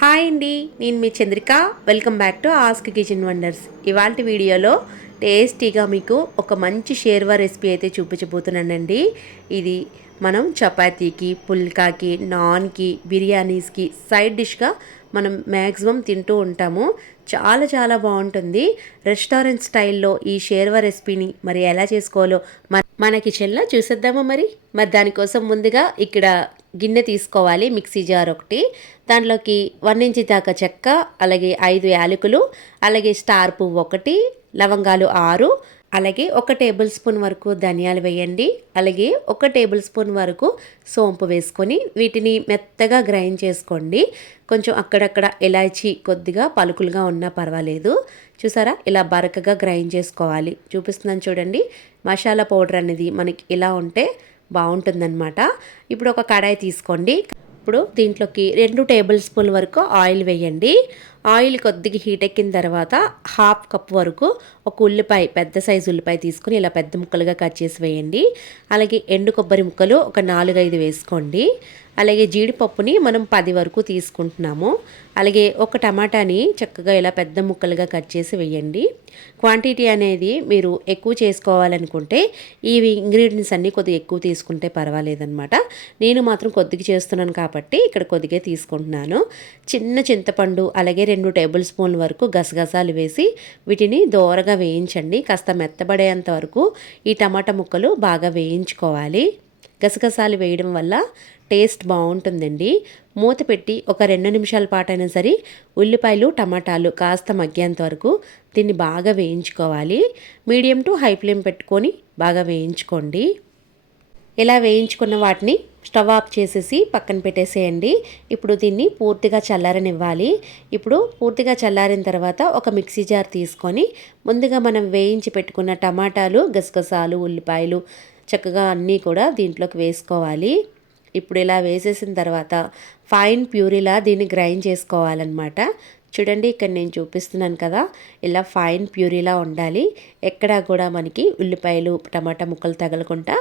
Hi అండి నేను మీ Chandrika. Welcome back to ask kitchen wonders ఇవాళ వీడియోలో టేస్టీగా మీకు ఒక మంచి షేర్వా రెసిపీ అయితే చూపించబోతున్నానండి. ఇది మనం చపాతీకి పుల్కాకి నాన్కి బిర్యానీస్కి సైడ్ డిష్గా మనం మ్యాక్సిమం తింటూ ఉంటాము. చాలా చాలా బాగుంటుంది. రెస్టారెంట్ స్టైల్లో ఈ షేర్వా రెసిపీని మరి ఎలా చేసుకోవాలో మన మన కిచెన్లో చూసేద్దామా మరి? మరి దానికోసం ముందుగా ఇక్కడ గిన్నె తీసుకోవాలి మిక్సీ జార్ ఒకటి. దాంట్లోకి వన్ ఇంచి దాకా చెక్క అలాగే ఐదు యాలకులు అలాగే స్టార్ పువ్వు ఒకటి లవంగాలు ఆరు అలాగే ఒక టేబుల్ స్పూన్ వరకు ధనియాలు వేయండి అలాగే ఒక టేబుల్ స్పూన్ వరకు సోంపు వేసుకొని వీటిని మెత్తగా గ్రైండ్ చేసుకోండి. కొంచెం అక్కడక్కడ ఇలాచి కొద్దిగా పలుకులుగా ఉన్నా పర్వాలేదు. చూసారా? ఇలా బరకగా గ్రైండ్ చేసుకోవాలి. చూపిస్తున్నాను చూడండి. మసాలా పౌడర్ అనేది మనకి ఇలా ఉంటే బాగుంటుందన్నమాట. ఇప్పుడు ఒక కడాయి తీసుకోండి. ఇప్పుడు దీంట్లోకి రెండు టేబుల్ స్పూన్ వరకు ఆయిల్ వేయండి. ఆయిల్ కొద్దిగా హీట్ ఎక్కిన తర్వాత హాఫ్ కప్ వరకు ఒక ఉల్లిపాయ పెద్ద సైజు ఉల్లిపాయ తీసుకుని ఇలా పెద్ద ముక్కలుగా కట్ చేసి వేయండి. అలాగే ఎండు కొబ్బరి ముక్కలు ఒక నాలుగైదు వేసుకోండి. అలాగే జీడిపప్పుని మనం పది వరకు తీసుకుంటున్నాము. అలాగే ఒక టమాటాని చక్కగా ఇలా పెద్ద ముక్కలుగా కట్ చేసి వేయండి. క్వాంటిటీ అనేది మీరు ఎక్కువ చేసుకోవాలనుకుంటే ఈ ఇంగ్రీడియంట్స్ అన్నీ కొద్దిగా ఎక్కువ తీసుకుంటే పర్వాలేదనమాట నేను మాత్రం కొద్దిగా చేస్తున్నాను కాబట్టి ఇక్కడ కొద్దిగా తీసుకుంటున్నాను. చిన్న చింతపండు అలాగే రెండు టేబుల్ స్పూన్ వరకు గసగసాలు వేసి వీటిని దోరగా వేయించండి. కాస్త మెత్తబడేంత వరకు ఈ టమాటా ముక్కలు బాగా వేయించుకోవాలి. గసగసాలు వేయడం వల్ల టేస్ట్ బాగుంటుందండి. మూత పెట్టి ఒక రెండు నిమిషాల పాటైనా సరే ఉల్లిపాయలు టమాటాలు కాస్త మగ్గేంత వరకు దీన్ని బాగా వేయించుకోవాలి. మీడియం టు హై ఫ్లేమ్ పెట్టుకొని బాగా వేయించుకోండి. ఇలా వేయించుకున్న వాటిని స్టవ్ ఆఫ్ చేసేసి పక్కన పెట్టేసేయండి. ఇప్పుడు దీన్ని పూర్తిగా చల్లారనివ్వాలి. ఇప్పుడు పూర్తిగా చల్లారిన తర్వాత ఒక మిక్సీ జార్ తీసుకొని ముందుగా మనం వేయించి పెట్టుకున్న టమాటాలు గసగసాలు ఉల్లిపాయలు చక్కగా అన్నీ కూడా దీంట్లోకి వేసుకోవాలి. ఇప్పుడు ఇలా వేసేసిన తర్వాత ఫైన్ ప్యూరిలా దీన్ని గ్రైండ్ చేసుకోవాలన్నమాట. చూడండి ఇక్కడ నేను చూపిస్తున్నాను కదా ఇలా ఫైన్ ప్యూరీలా ఉండాలి. ఎక్కడా కూడా మనకి ఉల్లిపాయలు టమాటా ముక్కలు తగలకుండా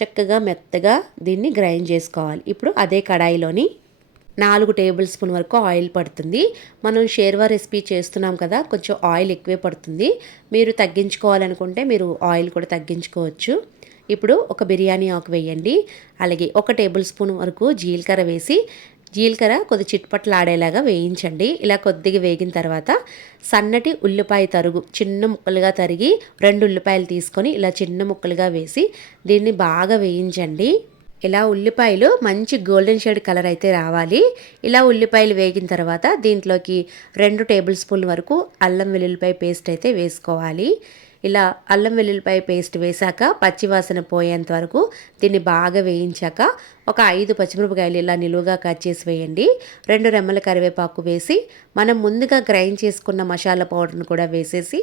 చక్కగా మెత్తగా దీన్ని గ్రైండ్ చేసుకోవాలి. ఇప్పుడు అదే కడాయిలోని నాలుగు టేబుల్ స్పూన్ వరకు ఆయిల్ పడుతుంది. మనం షేర్వా రెసిపీ చేస్తున్నాం కదా కొంచెం ఆయిల్ ఎక్కువే పడుతుంది. మీరు తగ్గించుకోవాలనుకుంటే మీరు ఆయిల్ కూడా తగ్గించుకోవచ్చు. ఇప్పుడు ఒక బిర్యానీ ఆకు వేయండి. అలాగే ఒక టేబుల్ స్పూన్ వరకు జీలకర్ర వేసి జీలకర్ర కొద్ది చిట్పట్లాడేలాగా వేయించండి. ఇలా కొద్దిగా వేగిన తర్వాత సన్నటి ఉల్లిపాయ తరుగు చిన్న ముక్కలుగా తరిగి రెండు ఉల్లిపాయలు తీసుకొని ఇలా చిన్న ముక్కలుగా వేసి దీన్ని బాగా వేయించండి. ఇలా ఉల్లిపాయలు మంచి గోల్డెన్ షేడ్ కలర్ అయితే రావాలి. ఇలా ఉల్లిపాయలు వేగిన తర్వాత దీంట్లోకి రెండు టేబుల్ స్పూన్ వరకు అల్లం వెల్లుల్లిపాయ పేస్ట్ అయితే వేసుకోవాలి. ఇలా అల్లం వెల్లుల్లిపాయ పేస్ట్ వేశాక పచ్చివాసన పోయేంత వరకు దీన్ని బాగా వేయించాక ఒక ఐదు పచ్చిమిరపకాయలు ఇలా నిలువుగా కట్ చేసి వేయండి. రెండు రెమ్మల కరివేపాకు వేసి మనం ముందుగా గ్రైండ్ చేసుకున్న మసాలా పౌడర్ను కూడా వేసేసి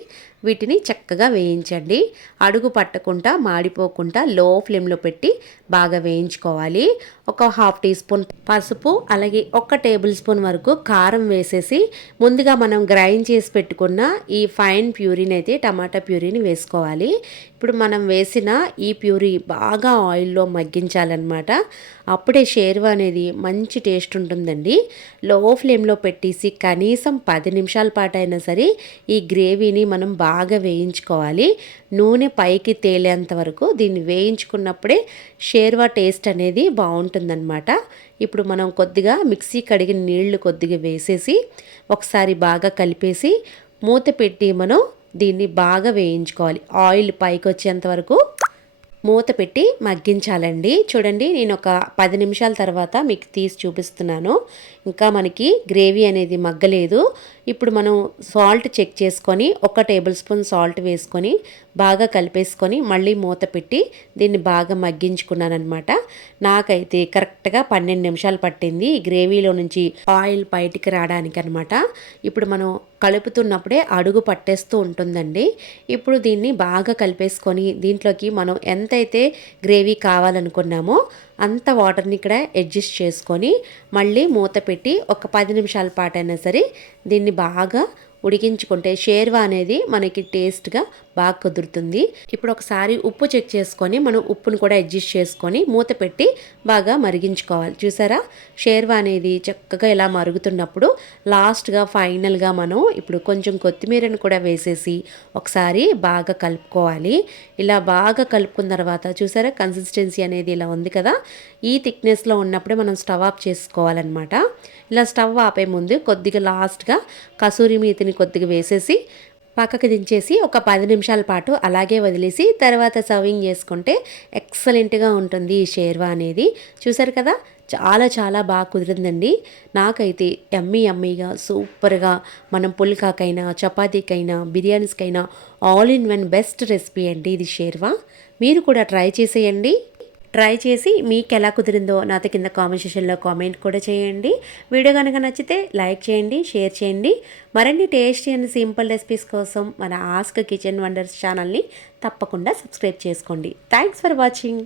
వీటిని చక్కగా వేయించండి. అడుగు పట్టకుండా మాడిపోకుండా లో ఫ్లేమ్లో పెట్టి బాగా వేయించుకోవాలి. ఒక హాఫ్ టీ స్పూన్ పసుపు అలాగే ఒక టేబుల్ స్పూన్ వరకు కారం వేసేసి ముందుగా మనం గ్రైండ్ చేసి పెట్టుకున్న ఈ ఫైన్ ప్యూరీని అయితే టమాటా ప్యూరీని వేసుకోవాలి. ఇప్పుడు మనం వేసిన ఈ ప్యూరీ బాగా ఆయిల్లో మగ్గించాలన్నమాట. అప్పుడే షేర్వా అనేది మంచి టేస్ట్ ఉంటుందండి. లో ఫ్లేమ్లో పెట్టేసి కనీసం పది నిమిషాల పాటు అయినా సరే ఈ గ్రేవీని మనం బాగా వేయించుకోవాలి. నూనె పైకి తేలేంత వరకు దీన్ని వేయించుకున్నప్పుడే షేర్వా టేస్ట్ అనేది బాగుంటుందన్నమాట. ఇప్పుడు మనం కొద్దిగా మిక్సీ కడిగిన నీళ్ళు కొద్దిగా వేసేసి ఒకసారి బాగా కలిపేసి మూత పెట్టి మనం దీన్ని బాగా వేయించుకోవాలి. ఆయిల్ పైకి వచ్చేంత వరకు మూత పెట్టి మగ్గించాలండి. చూడండి నేను ఒక పది నిమిషాల తర్వాత మీకు తీసి చూపిస్తున్నాను. ఇంకా మనకి గ్రేవీ అనేది మగ్గలేదు. ఇప్పుడు మనం సాల్ట్ చెక్ చేసుకొని ఒక టేబుల్ స్పూన్ సాల్ట్ వేసుకొని బాగా కలిపేసుకొని మళ్ళీ మూత పెట్టి దీన్ని బాగా మగ్గించుకున్నాను అనమాట నాకైతే కరెక్ట్గా పన్నెండు నిమిషాలు పట్టింది ఈ గ్రేవీలో నుంచి ఆయిల్ బయటికి రావడానికి అనమాట ఇప్పుడు మనం కలుపుతున్నప్పుడే అడుగు పట్టేస్తూ ఉంటుందండి. ఇప్పుడు దీన్ని బాగా కలిపేసుకొని దీంట్లోకి మనం ఎంతైతే గ్రేవీ కావాలనుకున్నామో అంత వాటర్ని ఇక్కడ అడ్జస్ట్ చేసుకొని మళ్ళీ మూత పెట్టి ఒక పది నిమిషాల పాటైనా సరే దీన్ని బాగా ఉడికించుకుంటే షేర్వా అనేది మనకి టేస్ట్గా బాగా కుదురుతుంది. ఇప్పుడు ఒకసారి ఉప్పు చెక్ చేసుకొని మనం ఉప్పును కూడా అడ్జస్ట్ చేసుకొని మూత పెట్టి బాగా మరిగించుకోవాలి. చూసారా? షేర్వా అనేది చక్కగా ఇలా మరుగుతున్నప్పుడు లాస్ట్గా ఫైనల్గా మనం ఇప్పుడు కొంచెం కొత్తిమీరను కూడా వేసేసి ఒకసారి బాగా కలుపుకోవాలి. ఇలా బాగా కలుపుకున్న తర్వాత చూసారా? కన్సిస్టెన్సీ అనేది ఇలా ఉంది కదా? ఈ థిక్నెస్లో ఉన్నప్పుడే మనం స్టవ్ ఆఫ్ చేసుకోవాలన్నమాట. ఇలా స్టవ్ ఆపే ముందు కొద్దిగా లాస్ట్గా కసూరి మీతిని కొద్దిగా వేసేసి పక్కకు దించేసి ఒక పది నిమిషాల పాటు అలాగే వదిలేసి తర్వాత సర్వింగ్ చేసుకుంటే ఎక్సలెంట్గా ఉంటుంది ఈ షేర్వా అనేది. చూసారు కదా? చాలా చాలా బాగా కుదిరిందండి. నాకైతే ఎమ్మీ ఎమ్మీగా సూపర్గా మనం పుల్కాకైనా చపాతీకైనా బిర్యానీస్కైనా all in one best recipe అండి ఇది షేర్వా. మీరు కూడా ట్రై చేసేయండి. ట్రై చేసి మీకు ఎలా కుదిరిందో నాతో కింద కామెంట్ సెషన్లో కామెంట్ కూడా చేయండి. వీడియో కనుక నచ్చితే లైక్ చేయండి షేర్ చేయండి. మరిన్ని టేస్టీ అండ్ సింపుల్ రెసిపీస్ కోసం మన ఆస్క్ కిచెన్ వండర్స్ ఛానల్ని తప్పకుండా సబ్స్క్రైబ్ చేసుకోండి. Thanks for watching.